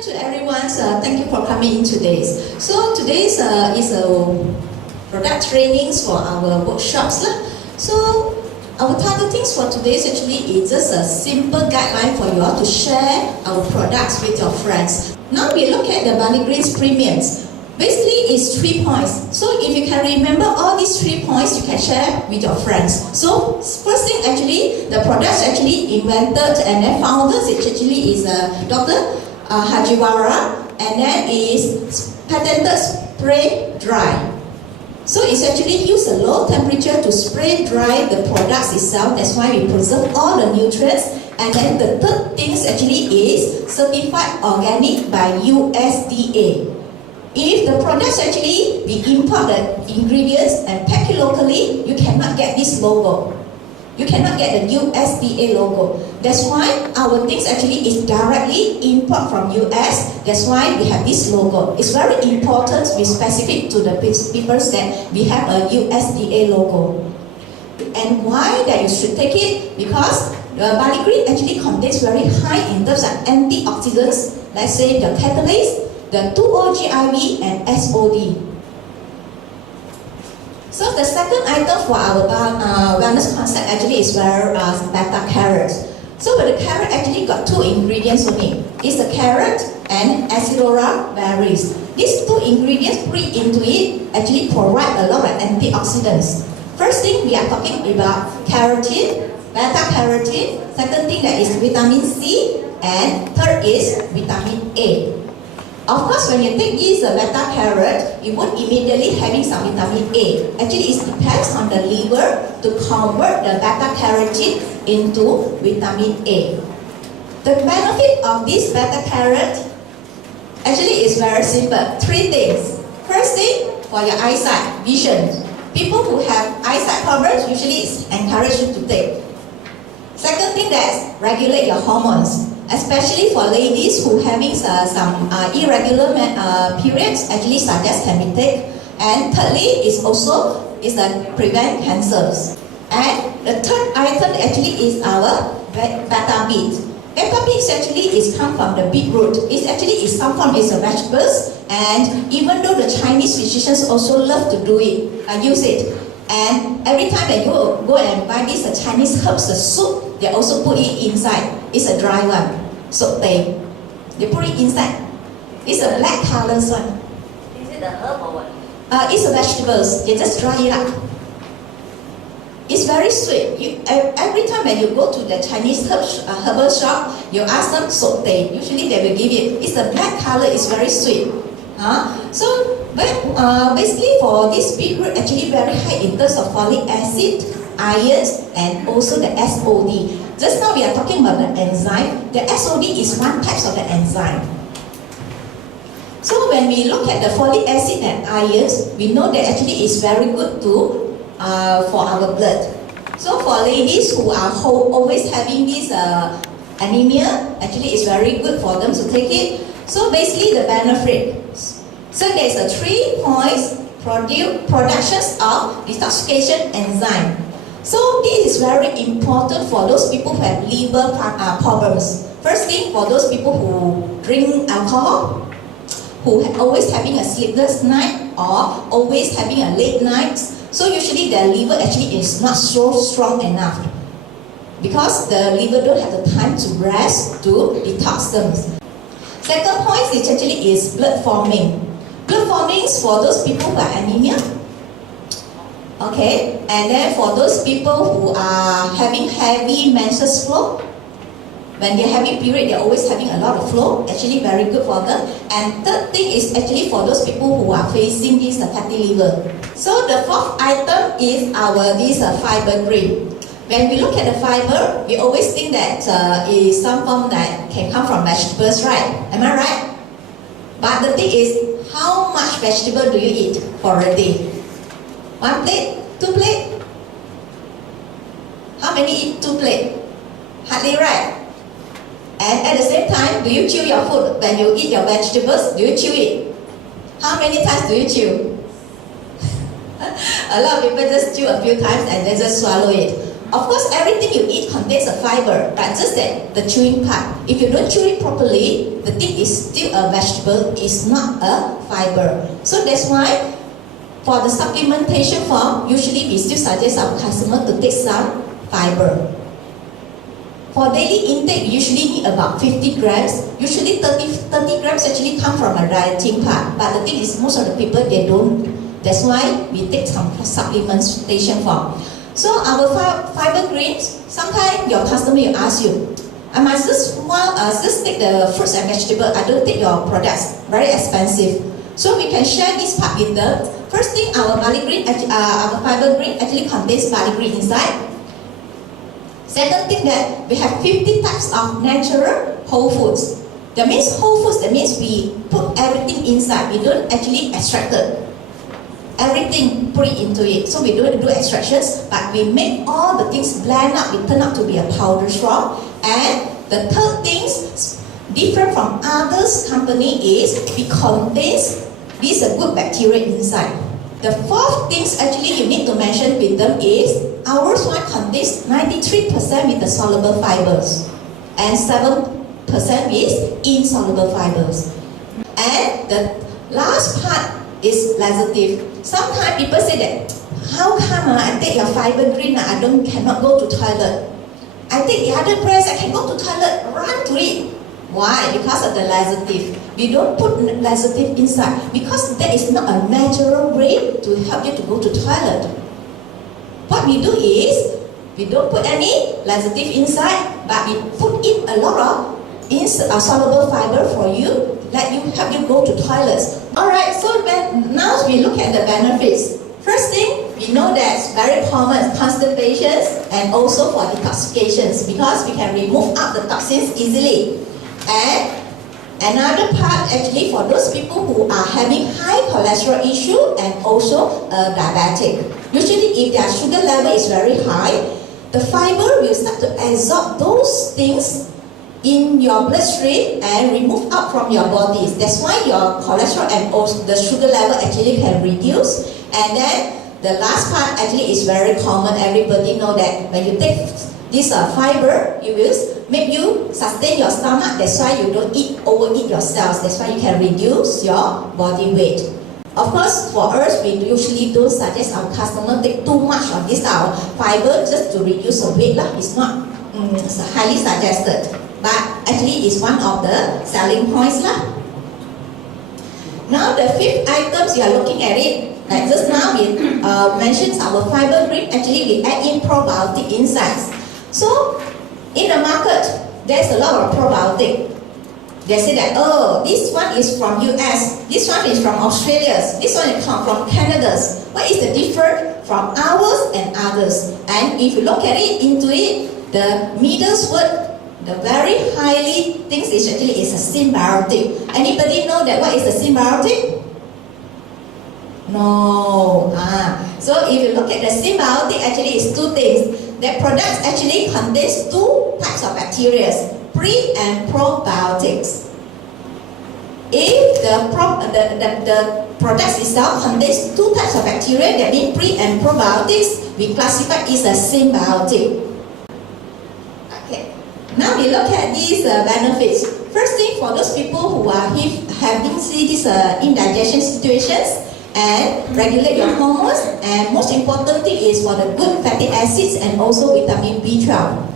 afternoon to everyone. Thank you for coming in today. So today's is a product trainings for our workshops. So our targeting for today's actually is just a simple guideline for you all to share our products with your friends. Now we look at the Barleygreen's premiums. Basically, it's 3 points. So if you can remember all these 3 points, you can share with your friends. So first thing, actually, the products actually invented and then founded. It actually is Dr. Hajiwara, and then is patented spray dry. So it's actually use a low temperature to spray dry the products itself. That's why we preserve all the nutrients. And then the third thing actually is certified organic by USDA. If the products actually we import the ingredients and pack it locally, you cannot get this logo. You cannot get the USDA logo. That's why our things actually is directly import from US. That's why we have this logo. It's very important, we specific to the people that we have a USDA logo. And why that you should take it? Because the Barleygreen actually contains very high in terms of antioxidants. Let's say the catalase, the 2-OGIV and SOD. So the second item for our wellness concept actually is where beta carrot. So the carrot actually got 2 ingredients on it. It's the carrot and Acidora berries. These 2 ingredients put into it actually provide a lot of antioxidants. First thing we are talking about carotene, beta carotene. Second thing that is vitamin C, and third is vitamin A. Of course, when you take this beta carrot, you won't immediately having some vitamin A. Actually, it depends on the liver to convert the beta carotene into vitamin A. The benefit of this beta carrot actually is very simple. 3 things. First thing, for your eyesight, vision. People who have eyesight problems usually is encouraged you to take. Second thing, that's regulate your hormones. Especially for ladies who having some irregular periods, actually suggest can be taken. And thirdly, is also prevent cancers. And the third item actually is our beta beet. Beta beet actually is come from the beetroot. It actually is some form is a vegetables, and even though the Chinese physicians also love to do it, use it. And every time that you go and buy this Chinese herbs soup, they also put it inside. It's a dry one, saute. They put it inside. It's a black color one. Is it a herb or what? It's a vegetables. They just dry it up. It's very sweet. Every time when you go to the Chinese herbal shop, you ask them saute. Usually they will give it. It's a black color. It's very sweet. So basically for this beetroot actually very high in terms of folic acid, ions, and also the SOD. Just now we are talking about the enzyme. The SOD is one type of the enzyme. So when we look at the folic acid and ions, we know that actually is very good to for our blood. So for ladies who are always having this anemia, actually it's very good for them to take it. So basically the benefits. So there's a 3 points productions of detoxification enzyme. So this is very important for those people who have liver problems. First thing, for those people who drink alcohol, who always having a sleepless night or always having a late night. So usually their liver actually is not so strong enough because the liver don't have the time to rest to detox them. Second point is actually is blood forming. Blood forming is for those people who are anemia. Okay, and then for those people who are having heavy menstrual flow, when they're having period, they're always having a lot of flow, actually very good for them. And third thing is actually for those people who are facing this fatty liver. So the fourth item is this fiber green. When we look at the fiber, we always think that is some form that can come from vegetables, right? Am I right? But the thing is, how much vegetable do you eat for a day? 1 plate? 2 plate? How many eat 2 plate? Hardly, right? And at the same time, do you chew your food? When you eat your vegetables, do you chew it? How many times do you chew? A lot of people just chew a few times and then just swallow it. Of course, everything you eat contains a fiber, but just that the chewing part. If you don't chew it properly, the thing is still a vegetable, it's not a fiber. So that's why for the supplementation form, usually we still suggest our customer to take some fiber. For daily intake, we usually need about 50 grams. Usually 30 grams actually come from a dieting part. But the thing is, most of the people, they don't. That's why we take some supplementation form. So our fiber greens, sometimes your customer will ask you, I must just take the fruits and vegetables, I don't take your products, very expensive. So we can share this part with them. First thing, our Barleygreen, our fiber green actually contains Barleygreen inside. Second thing, that we have 50 types of natural whole foods. That means whole foods, that means we put everything inside. We don't actually extract it. Everything put it into it. So we don't do extractions, but we make all the things blend up, it turn out to be a powder form. And the third thing, different from others company, is we contains this good bacteria inside. The fourth things actually you need to mention with them is ours one contains 93% with the soluble fibers and 7% with insoluble fibers. And the last part is laxative. Sometimes people say that, how come I take your fiber green, I cannot go to toilet. I take the other brands, I can go to toilet, run to it. Why? Because of the laxative. We don't put laxative inside because that is not a natural way to help you to go to toilet. What we do is, we don't put any laxative inside, but we put in a lot of soluble fiber for you, let you help you go to toilets. Alright, so now we look at the benefits. First thing, we know that's very common, constipations and also for detoxifications because we can remove out the toxins easily. And another part actually for those people who are having high cholesterol issue and also diabetic. Usually if their sugar level is very high, the fiber will start to absorb those things in your bloodstream and remove out from your bodies. That's why your cholesterol and also the sugar level actually can reduce. And then the last part actually is very common. Everybody know that when you take this fiber, it will make you sustain your stomach. That's why you don't overeat yourselves. That's why you can reduce your body weight. Of course, for us, we usually don't suggest our customer take too much of this our fiber just to reduce the weight. It's not highly suggested. But actually, it's one of the selling points. Now, the fifth items, you are looking at it. Like just now, we mentioned our fiber green. Actually, we add in probiotic insides. So, in the market, there's a lot of probiotic. They say that, oh, this one is from US, this one is from Australia, this one is from Canada. What is the difference from ours and others? And if you look at it, into it, the middle word, the very highly thinks is actually is a symbiotic. Anybody know that what is a symbiotic? No. So if you look at the symbiotic, actually it's two things. The products actually contains two types of bacteria, pre and probiotics. If the product itself contains two types of bacteria, that means pre and probiotics, we classify it as a symbiotic. Okay. Now we look at these benefits. First thing, for those people who are having these indigestion situations, and regulate your hormones, and most importantly is for the good fatty acids and also vitamin B12.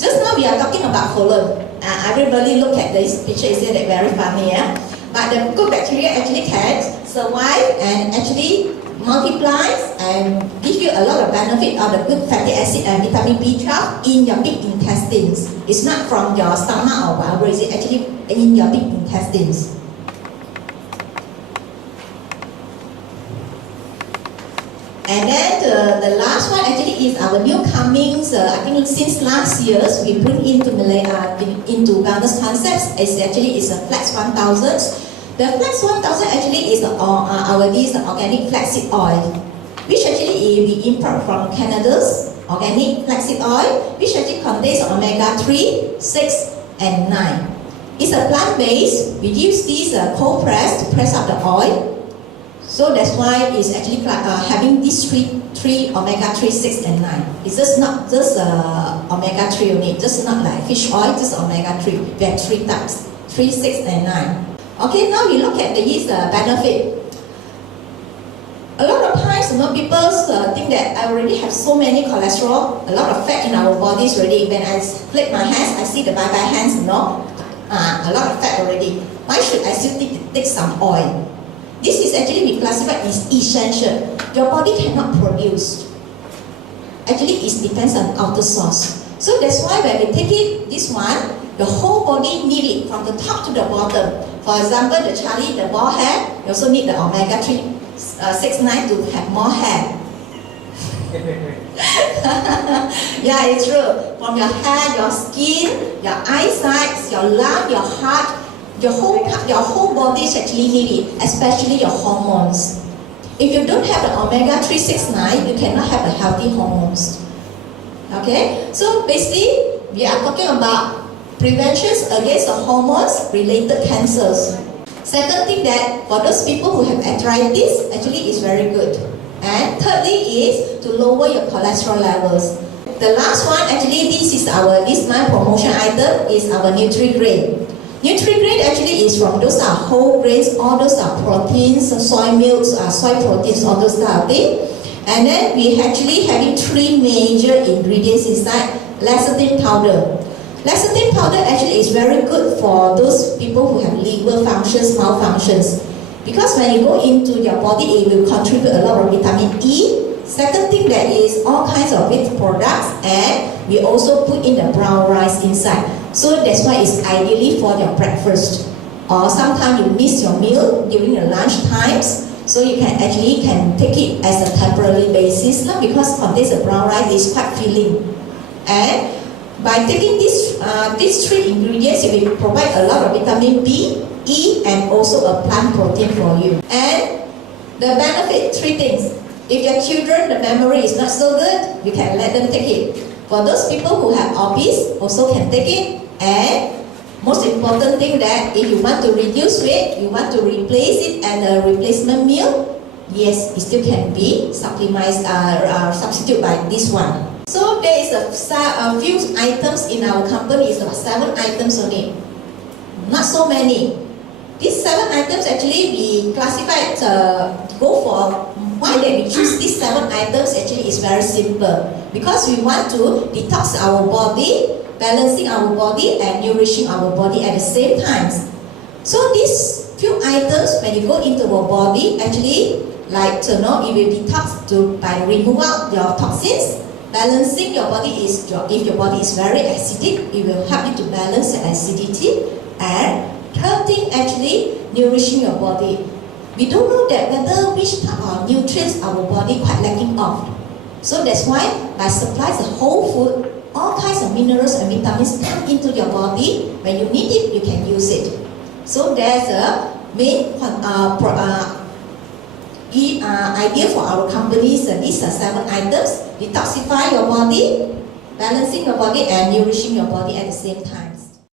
Just now we are talking about colon. Everybody look at this picture, is it very funny? Yeah? But the good bacteria actually can survive and actually multiplies and give you a lot of benefit of the good fatty acid and vitamin B12 in your big intestines. It's not from your stomach or whatever, it's actually in your big intestines. And then the last one actually is our new comings. I think since last year we bring into wellness concepts. It's actually is a Flex 1000. The Flex 1000 actually is this organic flaxseed oil, which actually we import from Canada's organic flaxseed oil, which actually contains omega 3, 6, and 9. It's a plant-based. We use this cold press to press out the oil. So that's why it's actually having these three omega-3, 6 and 9. It's just not just omega-3 only, just not like fish oil, just omega-3. We have 3 types, 3, 6 and 9. Okay, now we look at these benefit. A lot of times, people think that I already have so many cholesterol, a lot of fat in our bodies already. When I flip my hands, I see the bye-bye hands, a lot of fat already. Why should I still take some oil? This is actually we classify as essential. Your body cannot produce. Actually, it depends on outer source. So that's why when we take it, this one, the whole body need it from the top to the bottom. For example, the Charlie, the bald hair, you also need the omega-3, 6, 9 to have more hair. Yeah, it's true. From your hair, your skin, your eyesight, your lung, your heart, your whole body is actually need it, especially your hormones. If you don't have the omega-3, 6, 9, you cannot have the healthy hormones. Okay? So basically, we are talking about preventions against the hormones-related cancers. Second thing that for those people who have arthritis, actually is very good. And thirdly is to lower your cholesterol levels. The last one, actually this my promotion item is our Nutri-Grain. Nutri-Grain actually is from those are whole grains, all those are proteins, soy milks, soy proteins, all those type of thing. And then we actually having 3 major ingredients inside. Lecithin powder. Lecithin powder actually is very good for those people who have liver functions, malfunctions. Because when you go into your body, it will contribute a lot of vitamin E. Second thing, that is all kinds of wheat products, and we also put in the brown rice inside. So that's why it's ideally for your breakfast. Or sometimes you miss your meal during the lunch times, so you can actually take it as a temporary basis, because contains the brown rice is quite filling. And by taking these 3 ingredients, it will provide a lot of vitamin B, E, and also a plant protein for you. And the benefit, 3 things. If your children, the memory is not so good, you can let them take it. For those people who have obese, also can take it. And most important thing that if you want to reduce weight, you want to replace it as a replacement meal, yes, it still can be substitute by this one. So there is a few items in our company, it's about 7 items only. Not so many. These 7 items actually we classified go for why that we choose these 7 items actually is very simple. Because we want to detox our body, balancing our body and nourishing our body at the same time. So these few items when you go into our body actually it will detox by remove out your toxins. Balancing your body is, if your body is very acidic, it will help you to balance the acidity. And third thing, actually, nourishing your body. We don't know that whether which type of nutrients our body quite lacking of. So that's why by supplying the whole food, all kinds of minerals and vitamins come into your body. When you need it, you can use it. So there's a main idea for our companies. These are 7 items: detoxify your body, balancing your body, and nourishing your body at the same time.